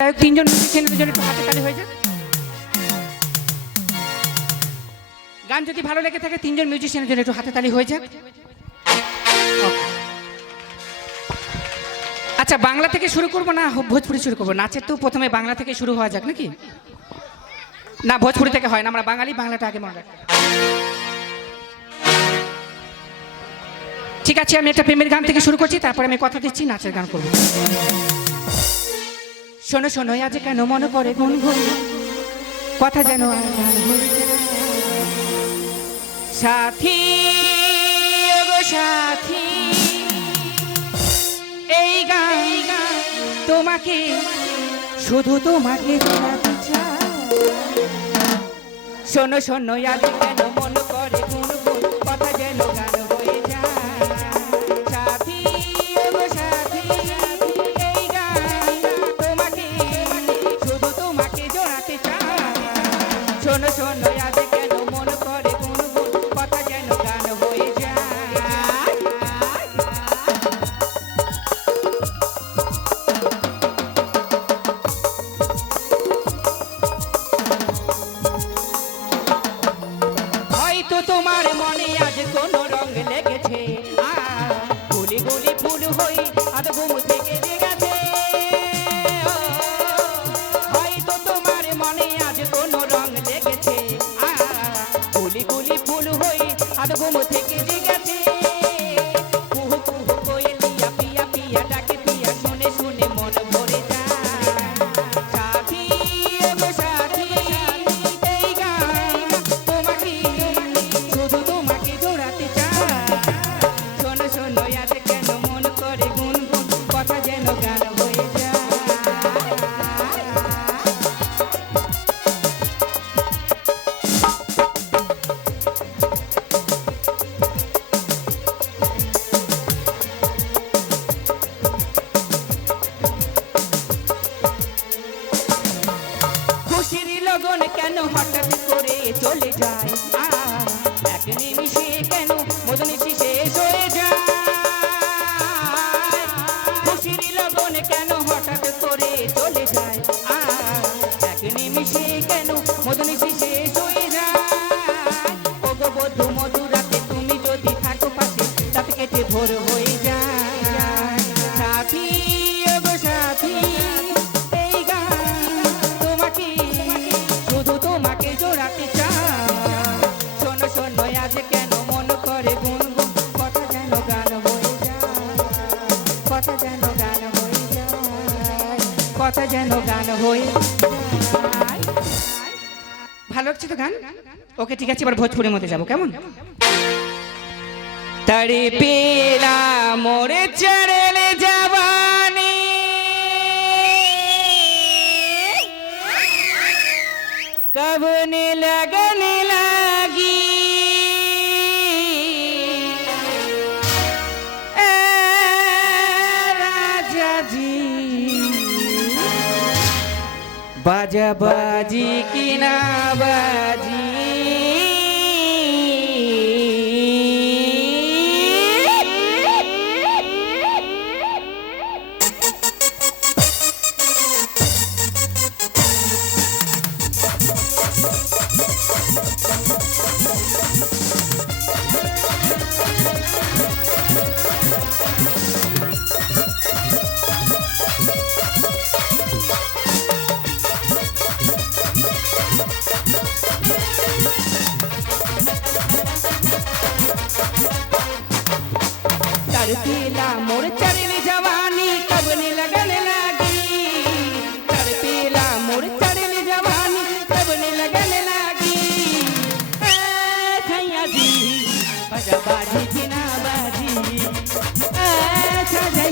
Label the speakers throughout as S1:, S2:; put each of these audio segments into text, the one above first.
S1: যাই হোক, তিনজন একটু হয়ে যাক গান যদি ভালো লেগে থাকে তিনজন মিউজিশিয়ানের জন্য একটু হাতে তালি হয়ে যাক আচ্ছা বাংলা থেকে শুরু করব না ভোজপুরি শুরু করব? নাচের তো প্রথমে বাংলা থেকে শুরু হওয়া যাক নাকি? না ভোজপুরি থেকে হয় না আমরা বাঙালি বাংলাটা আগে মনে রাখি। ঠিক আছে আমি একটা প্রেমের গান থেকে শুরু করছি তারপরে আমি কথা দিচ্ছি নাচের গান করব। শোনো শোনো আজ কেন মনে পড়ে? গুন গুন কথা যেন। সাথী গো সাথী, এই গান তোমাকে, শুধু তোমাকে শোনো শোনো আজ কেন শোনো শোনো, আজ কেন মন করে গুন গুন কথা যেন গান হয়ে যায়। হয়তো তোমার মনে আজ কোন রং লেগেছে। গুলি গুলি ফুল হই আজ ঘুম চলে যায় কথা যেন ভালো লাগছে তো গান? ওকে, ঠিক আছে, এবার ভোজপুরের মধ্যে যাব, কেমন? তারি পেলা মোরে બાજી કિના બાજી বাজি কিনা বাজি সাজাই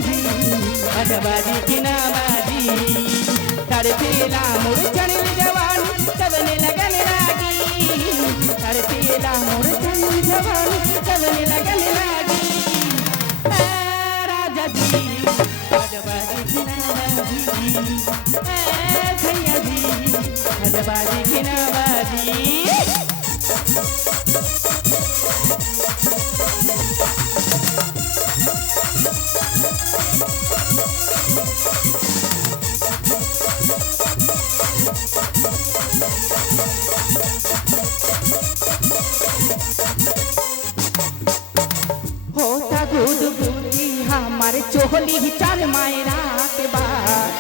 S1: আজ বাজি কিনা বাজি তার পেলা মোর চড়ে জওয়ান সবনে লগন লাগি তার পেলা মোর চড়ে জওয়ান সবনে লগন লাগি রাজা জি আজ বাজি কিনা বাজি সাইয়া জি আজ বাজি কিনা বাজি চার মায়েরা একবার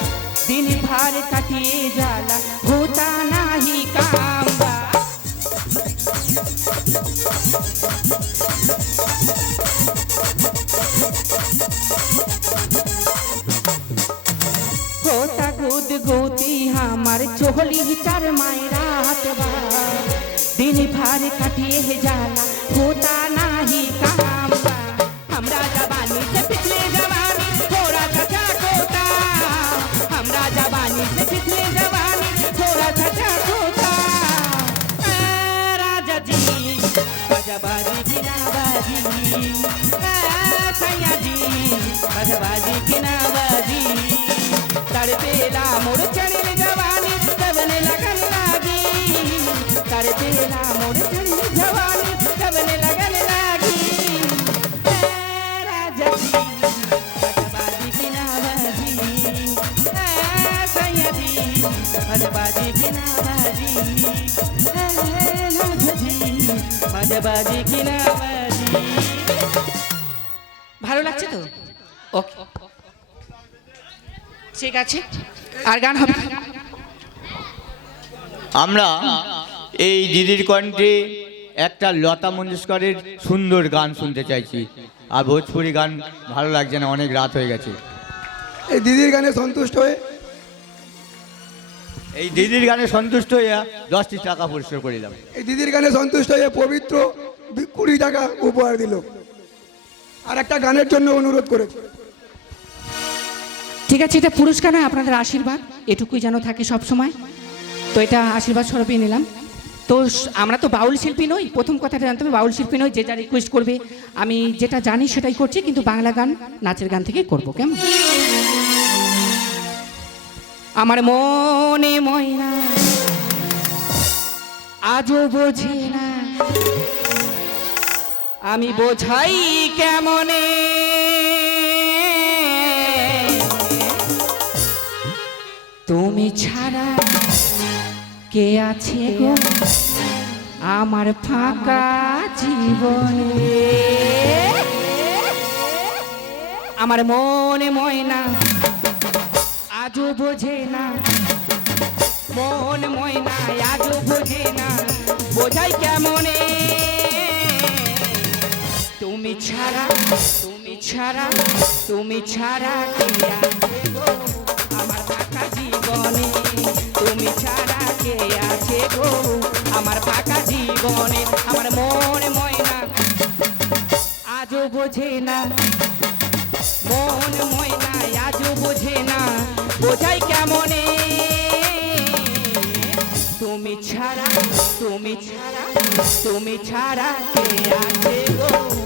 S1: দিন ভার কাটিয়ে জ্বালা হোতা নাহি কামবা হোতা গুদ গুতি আমার, চহলি চার মায়েরা একবার দিন ভার কাটিয়ে জ্বালা ভালো লাগছে তো? ওকে। ঠিক আছে। আর গান হবে?
S2: আমরা এই দিদির কণ্ঠে একটা লতা মঙ্গেশকরের সুন্দর গান শুনতে চাইছি। আর ভোজপুরি গান ভালো লাগছে না অনেক রাত হয়ে গেছে।
S3: এই দিদির গানে সন্তুষ্ট হয়ে।
S2: এই দিদির গানে সন্তুষ্ট হয়ে দশটি টাকা পরিষ্কার করিলাম
S3: এই দিদির গানে সন্তুষ্ট হয়ে পবিত্র কুড়ি টাকা উপহার দিল। আর একটা গানের জন্য অনুরোধ করেছে।
S1: ঠিক আছে, এটা পুরস্কার নয়, আপনাদের আশীর্বাদ। এটুকুই যেন থাকে সব সময় তো এটা আশীর্বাদ স্বরূপই নিলাম। তো আমরা তো বাউল শিল্পী নই। প্রথম কথাটা জানতে হবে, বাউল শিল্পী নই, যে যা রিকোয়েস্ট করবে। আমি যেটা জানি সেটাই করছি, কিন্তু বাংলা গান, নাচের গান থেকে করব, কেমন? আমার মনে ময়না, আজও বোঝে না। আমি বোঝাই কেমনে? তুমি ছাড়া কে আছে গো আমার ফাঁকা জীবনে? আমার মনে ময়না আজও বোঝে না। মন ময়না আজও বোঝে না। বোঝাই কেমনে? তুমি ছাড়া তুমি ছাড়া তুমি ছাড়া কে আছে গো আমার ফাঁকা জীবনে তুমি ছাড়া কে আছে গো? আমার ফাঁকা জীবনে আমার মন ময়না, আজও বোঝে না। মন ময়না, আজও বোঝে না। বোঝাই কেমনে? তুমি ছাড়া তুমি ছাড়া তুমি ছাড়া কে আছে গো?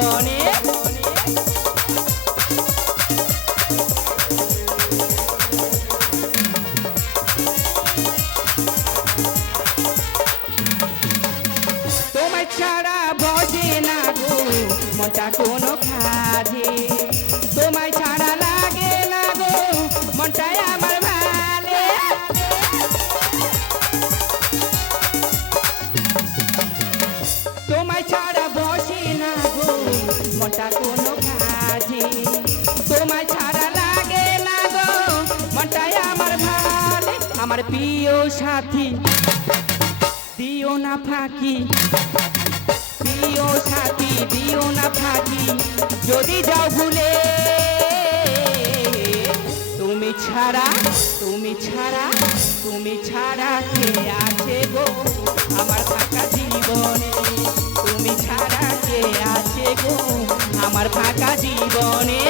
S1: ফাঁকি দিও সাথী, দিও না ফাঁকি। যদি যাও ভুলে, তুমি ছাড়া তুমি ছাড়া তুমি ছাড়া কে আছে গো? আমার ফাঁকা জীবনে তুমি ছাড়া কে আছে গো? আমার ফাঁকা জীবনে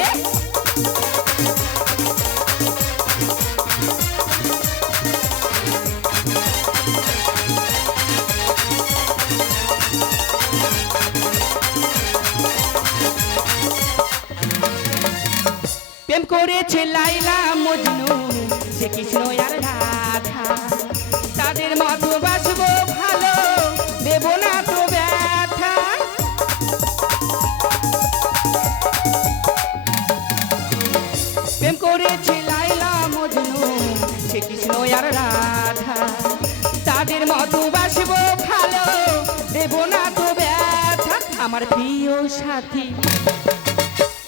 S1: করেছে লাইলা মজনু সে কৃষ্ণ আর রাধা। তাদের মতো বাসবো ভালো, দেব না তো ব্যথা। প্রেম করেছে লাইলা মজনু সে কৃষ্ণ আর রাধা। তাদের মতো বাসবো ভালো, দেব না তো ব্যথা। আমার প্রিয় সাথী,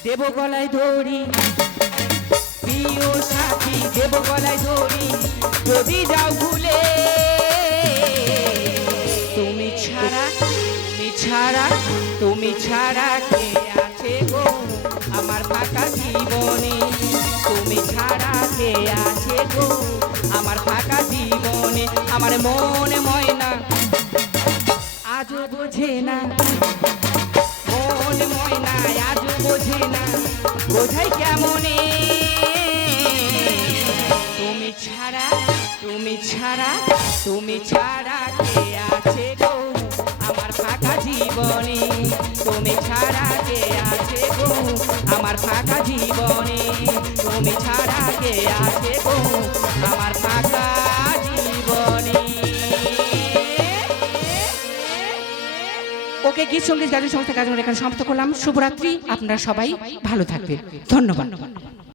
S1: দেব গলায় দড়ি প্রিয় সাথী দেব গলায় ধরি যদি যাও ভুলে। তুমি ছাড়া তুমি ছাড়া তুমি ছাড়া কে আছে গো? আমার ফাঁকা জীবনে। তুমি ছাড়া কে আছে গো? জীবনে, তুমি ছাড়া কে আছে গো? আমার ফাঁকা জীবনে, তুমি ছাড়া কে আছে গো? আমার ফাঁকা জীবনে। ওকে গীত সংগীত গানের সংস্থা কাজ এখানে সমাপ্ত করলাম। শুভরাত্রি, আপনারা সবাই ভালো থাকবেন। ধন্যবাদ।